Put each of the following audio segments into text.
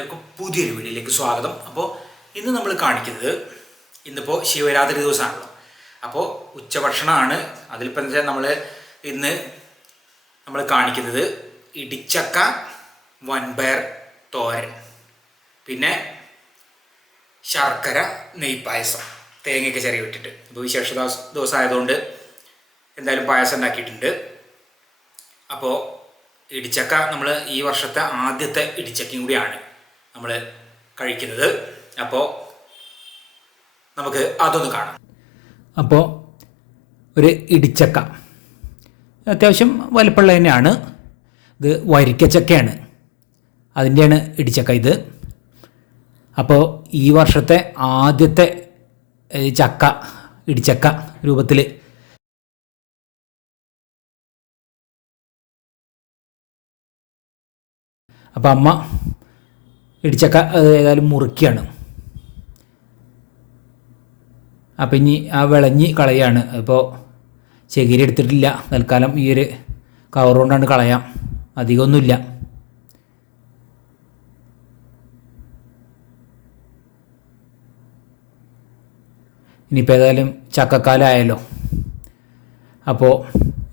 എല്ലാവർക്കും പുതിയൊരു വീഡിയോയിലേക്ക് സ്വാഗതം. അപ്പോൾ ഇന്ന് നമ്മൾ കാണിക്കുന്നത് ഇന്നിപ്പോൾ ശിവരാത്രി ദിവസമാണല്ലോ. അപ്പോൾ ഉച്ചഭക്ഷണമാണ്. അതിലിപ്പോൾ എന്താ നമ്മൾ ഇന്ന് നമ്മൾ കാണിക്കുന്നത് ഇടിച്ചക്ക വൻപയർ തോരൻ പിന്നെ ശർക്കര നെയ്പായസം തേങ്ങയൊക്കെ ചെറിയ വിട്ടിട്ട് ഇപ്പോൾ വിശേഷ ദിവസം ആയതുകൊണ്ട് എന്തായാലും പായസം ഉണ്ടാക്കിയിട്ടുണ്ട്. അപ്പോൾ ഇടിച്ചക്ക നമ്മൾ ഈ വർഷത്തെ ആദ്യത്തെ ഇടിച്ചക്കയും കൂടിയാണ്. നമ്മൾ കഴിക്കുന്നത്. അപ്പോൾ നമുക്ക് അതൊന്ന് കാണാം. അപ്പോൾ ഒരു ഇടിച്ചക്ക. അത്യാവശ്യം വലിപ്പമുള്ള തന്നെയാണ്. ഇത് വരിക്കച്ചക്കയാണ്. അതിന്റെയാണ് ഇടിച്ചക്ക ഇത്. അപ്പോൾ ഈ വർഷത്തെ ആദ്യത്തെ ചക്ക ഇടിച്ചക്ക രൂപത്തിൽ അപ്പം അമ്മ ഇടിച്ചക്ക ഏതായാലും മുറുക്കിയാണ്. അപ്പം ഇനി ആ വിളഞ്ഞ് കളയാണ്. അപ്പോൾ ചകിരി എടുത്തിട്ടില്ല. തൽക്കാലം ഈ ഒരു കവർ കൊണ്ടാണ് കളയാം. അധികമൊന്നുമില്ല. ഇനിയിപ്പോൾ ഏതായാലും ചക്കക്കാലമായല്ലോ അപ്പോൾ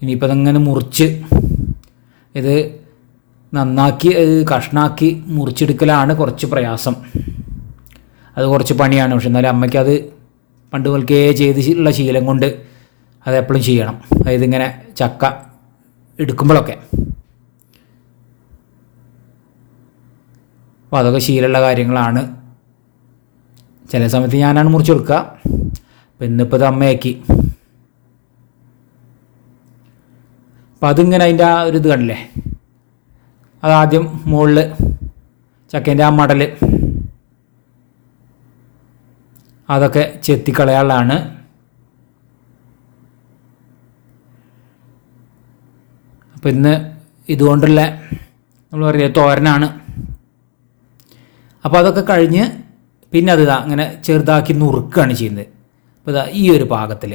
ഇനിയിപ്പോൾ അതങ്ങനെ മുറിച്ച് ഇത് നന്നാക്കി കഷ്ണാക്കി മുറിച്ചെടുക്കലാണ് കുറച്ച് പ്രയാസം. അത് കുറച്ച് പണിയാണ്. പക്ഷെ എന്നാലും അമ്മയ്ക്ക് അത് പണ്ട് മുതൽക്കേ ചെയ്ത് ഉള്ള ശീലം കൊണ്ട് അത് എപ്പോഴും ചെയ്യണം. അതായത് ഇങ്ങനെ ചക്ക എടുക്കുമ്പോഴൊക്കെ അപ്പോൾ അതൊക്കെ ശീലമുള്ള കാര്യങ്ങളാണ്. ചില സമയത്ത് ഞാനാണ് മുറിച്ച് കൊടുക്കുക അപ്പം ഇന്നിപ്പോൾ ഇത് അമ്മയാക്കി. അപ്പം അതിങ്ങനെ അതിന്റെ ആ ഒരു ഇത് കണ്ടില്ലേ? അതാദ്യം മുകളിൽ ചക്കേന്റെ ആ മടൽ അതൊക്കെ ചെത്തിക്കളയാനുള്ളതാണ് അപ്പോൾ ഇന്ന് ഇതുകൊണ്ടുള്ള നമ്മൾ പറയുക തോരനാണ്. അപ്പോൾ അതൊക്കെ കഴിഞ്ഞ് പിന്നെ അത് അങ്ങനെ ചെറുതാക്കി നുറുക്കുകയാണ് ചെയ്യുന്നത്. അപ്പോൾ ഇതാ ഈ ഒരു പാകത്തിൽ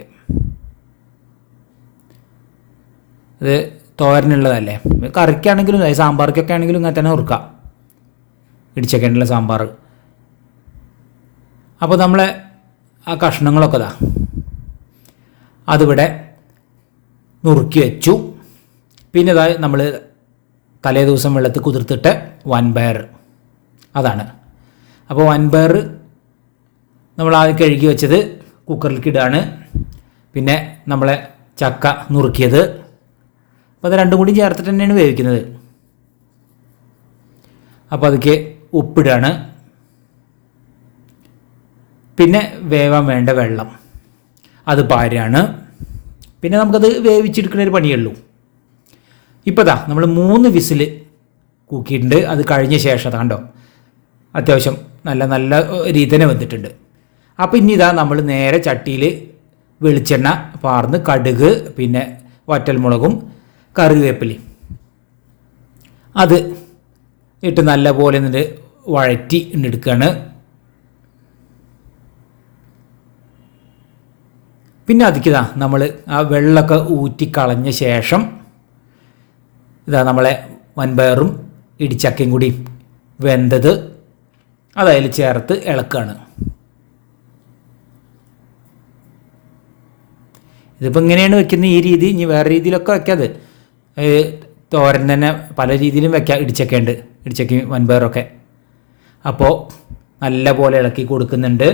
ഇത് തോരനുള്ളതല്ലേ? കറിക്കാണെങ്കിലും സാമ്പാർക്കൊക്കെ ആണെങ്കിലും ഇങ്ങനെ തന്നെ ഉറുക്കാം. ഇടിച്ചക്കേണ്ടുള്ള സാമ്പാർ. അപ്പോൾ നമ്മളെ ആ കഷ്ണങ്ങളൊക്കെ ഇതാ. അതിവിടെ നുറുക്കി വെച്ചു. പിന്നെ ഇതായി നമ്മൾ തലേ ദിവസം വെള്ളത്തിൽ കുതിർത്തിട്ട് വൻപയർ. അതാണ്. അപ്പോൾ വൻപയർ നമ്മൾ ആദ്യം കഴുകി വെച്ചത് കുക്കറിലേക്ക് ഇടുകയാണ് പിന്നെ നമ്മളെ ചക്ക നുറുക്കിയത്. അപ്പോൾ അത് രണ്ടും കൂടി ചേർത്തിട്ട് തന്നെയാണ് വേവിക്കുന്നത് അപ്പോൾ അതൊക്കെ ഉപ്പിടാണ്. പിന്നെ വേവാൻ വേണ്ട വെള്ളം. അത് പാരാണ്. പിന്നെ നമുക്കത് വേവിച്ചെടുക്കുന്ന ഒരു പണിയുള്ളൂ ഇപ്പോൾ ദാ നമ്മൾ മൂന്ന് വിസിൽ കൂക്കിയിട്ടുണ്ട്. അത് കഴിഞ്ഞ ശേഷം അതാ കണ്ടോ? അത്യാവശ്യം നല്ല നല്ല രീതിനെ വന്നിട്ടുണ്ട് അപ്പോൾ ഇനി ഇതാ നമ്മൾ നേരെ ചട്ടിയിൽ വെളിച്ചെണ്ണ പാർന്ന് കടുക് പിന്നെ വറ്റൽമുളകും കറിവേപ്പിലയും. അത് ഇട്ട് നല്ല പോലെ എന്നിട്ട് വഴറ്റി എടുക്കുകയാണ് പിന്നെ അതിക്കതാ നമ്മൾ ആ വെള്ളമൊക്കെ ഊറ്റിക്കളഞ്ഞ ശേഷം ഇതാ നമ്മളെ വൻപയറും ഇടിച്ചക്കയും കൂടി വെന്തത് അതതിൽ ചേർത്ത് ഇളക്കുകയാണ് ഇതിപ്പോൾ ഇങ്ങനെയാണ് വെക്കുന്നത് ഈ രീതി ഇനി വേറെ രീതിയിലൊക്കെ വെക്കാത്. തോരൻ തന്നെ പല രീതിയിലും വെക്കാം ഇടിച്ചക്കയുണ്ട് ഇടിച്ചക്കി വൻപയറൊക്കെ. അപ്പോൾ നല്ല പോലെ ഇളക്കി കൊടുക്കുന്നുണ്ട്.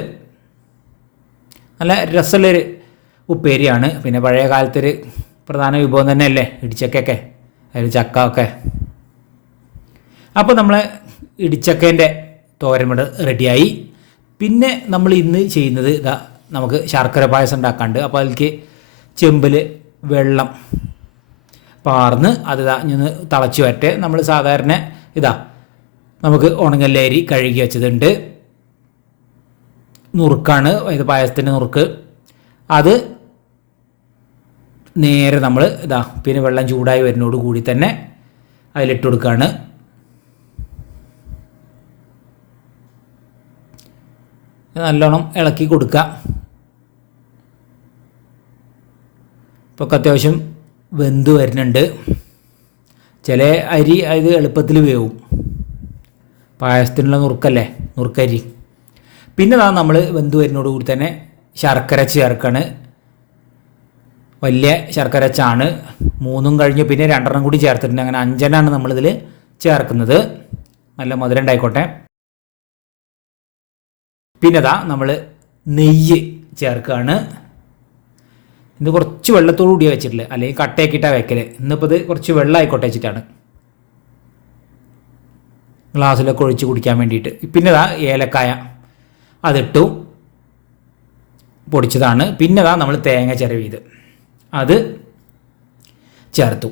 നല്ല രസമുള്ളൊരു ഉപ്പേരിയാണ്. പിന്നെ പഴയ കാലത്തൊരു പ്രധാന വിഭവം തന്നെയല്ലേ ഇടിച്ചക്കയൊക്കെ അതിൽ ചക്ക ഒക്കെ അപ്പോൾ നമ്മൾ ഇടിച്ചക്കേന്റെ തോരൻ റെഡിയായി. പിന്നെ നമ്മൾ ഇന്ന് ചെയ്യുന്നത് ഇതാ നമുക്ക് ശർക്കര പായസം ഉണ്ടാക്കാണ്ട്. അപ്പോൾ അതിലേക്ക് ചെമ്പിൽ വെള്ളം പാർന്ന് അത് ഞാൻ തളച്ചു വരട്ടെ. നമ്മൾ സാധാരണ ഇതാ നമുക്ക് ഉണങ്ങല്ലേരി കഴുകി വെച്ചതുണ്ട്. നുറുക്കാണ്. ഇത് പായസത്തിന്റെ നുറുക്ക്. അത് നേരെ നമ്മൾ ഇതാ പിന്നെ വെള്ളം ചൂടായി വരുന്നതോട് കൂടി തന്നെ അതിലിട്ട് കൊടുക്കുകയാണ് നല്ലോണം ഇളക്കി കൊടുക്കുക ഇപ്പോൾ അത്യാവശ്യം വെന്ത് വരുന്നുണ്ട്. ചില അരി അത് എളുപ്പത്തിൽ വേവും. പായസത്തിനുള്ള നുറുക്കല്ലേ? നുറുക്കരി. പിന്നെ അതാണ് നമ്മൾ വെന്ത് വരുന്നതോട് കൂടി തന്നെ ശർക്കര ചേർക്കാണ്. വലിയ ശർക്കര ചാണ്. മൂന്നും കഴിഞ്ഞ് പിന്നെ രണ്ടെണ്ണം കൂടി ചേർത്തിട്ടുണ്ട്. അങ്ങനെ അഞ്ചെണ്ണമാണ് നമ്മളിതിൽ ചേർക്കുന്നത്. നല്ല മധുരം ഉണ്ടായിക്കോട്ടെ. പിന്നെ അതാ നമ്മൾ നെയ്യ് ചേർക്കുകയാണ് ഇത് കുറച്ച് വെള്ളത്തോടു കൂടിയാണ് വെച്ചിട്ടില്ല? അല്ലെങ്കിൽ കട്ടയാക്കിയിട്ടാണ് വെക്കൽ ഇന്നിപ്പോൾ ഇത് കുറച്ച് വെള്ളമായിക്കോട്ടെ വെച്ചിട്ടാണ്. ഗ്ലാസ്സിലൊക്കെ ഒഴിച്ച് കുടിക്കാൻ വേണ്ടിയിട്ട്. പിന്നെ ഇതാ ഏലക്കായ. അതിട്ടു. പൊടിച്ചതാണ്. പിന്നെ ഇതാ നമ്മൾ തേങ്ങ ചിരവിയത് അത് ചേർത്തു.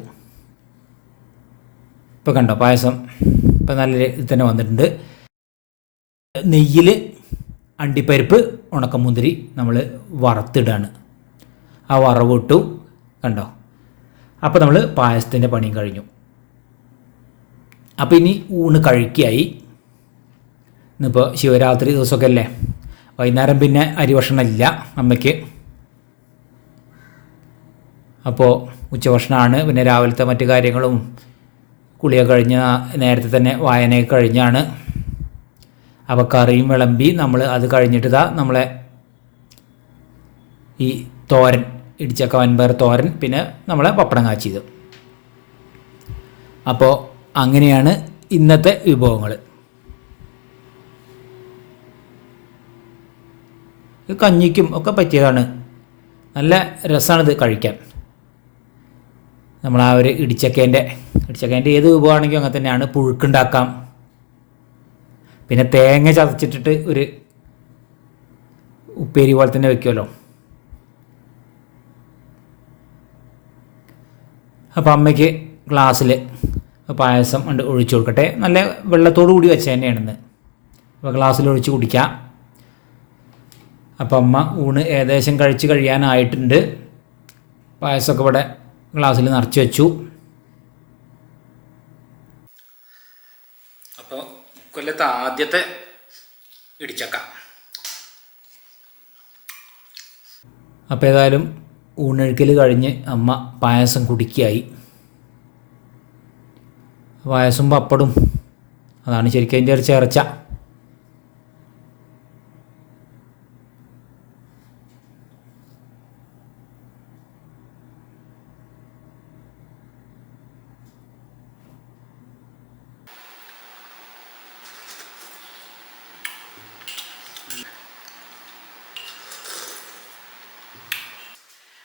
ഇപ്പോൾ കണ്ടോ പായസം? ഇപ്പോൾ നല്ല ഇത് തന്നെ വന്നിട്ടുണ്ട്. നെയ്യിൽ അണ്ടിപ്പരിപ്പ് ഉണക്കമുന്തിരി നമ്മൾ വറുത്തിടാണ്. ആ വറവിട്ടു കണ്ടോ? അപ്പോൾ നമ്മൾ പായസത്തിന്റെ പണിയും കഴിഞ്ഞു. അപ്പോൾ ഇനി ഊണ് കഴിക്കായി. ഇന്നിപ്പോൾ ശിവരാത്രി ദിവസമൊക്കെ അല്ലേ? വൈകുന്നേരം പിന്നെ അരിഭക്ഷണമില്ല അമ്മയ്ക്ക്. അപ്പോൾ ഉച്ചഭക്ഷണമാണ് പിന്നെ രാവിലത്തെ മറ്റു കാര്യങ്ങളും കുളിയൊക്കെ കഴിഞ്ഞ നേരത്തെ തന്നെ വായനയൊക്കെ കഴിഞ്ഞാണ്. അപ്പോൾ കറിയും വിളമ്പി നമ്മൾ അത് കഴിഞ്ഞിട്ട് നമ്മളെ ഈ തോരൻ ഇടിച്ചക്ക വൻപയർ തോരൻ പിന്നെ നമ്മൾ പപ്പടം കാച്ചിയത്. അപ്പോൾ അങ്ങനെയാണ് ഇന്നത്തെ വിഭവങ്ങൾ. കഞ്ഞിക്കും ഒക്കെ പറ്റിയതാണ്. നല്ല രസമാണിത് കഴിക്കാൻ. നമ്മൾ ആ ഒരു ഇടിച്ചക്കേന്റെ ഇടിച്ചക്കേന്റെ ഏത് വിഭവമാണെങ്കിലും അങ്ങനെ തന്നെയാണ്. പുഴുക്കുണ്ടാക്കാം. പിന്നെ തേങ്ങ ചതച്ചിട്ടിട്ട് ഒരു ഉപ്പേരി പോലെ തന്നെ വെക്കുമല്ലോ അപ്പോൾ അമ്മയ്ക്ക് ഗ്ലാസ്സിൽ പായസം ഉണ്ട് ഒഴിച്ചു കൊടുക്കട്ടെ. നല്ല വെള്ളത്തോടു കൂടി വെച്ച തന്നെയാണെന്ന് അപ്പോൾ ഗ്ലാസ്സിൽ ഒഴിച്ച് കുടിക്കാം. അപ്പം അമ്മ ഊണ് ഏകദേശം കഴിച്ച് കഴിയാനായിട്ടുണ്ട്. പായസമൊക്കെ ഇവിടെ ഗ്ലാസ്സിൽ നിറച്ച് വെച്ചു. അപ്പോൾ കൊല്ലത്തെ ആദ്യത്തെ ഇടിച്ചക്ക. അപ്പോൾ ഏതായാലും ഊണെഴുക്കൽ കഴിഞ്ഞ് അമ്മ പായസം കുടിക്കായി. പായസം പപ്പടും. അതാണ് ശരിക്കും അതിന്റെ ഒരു ചേർച്ച.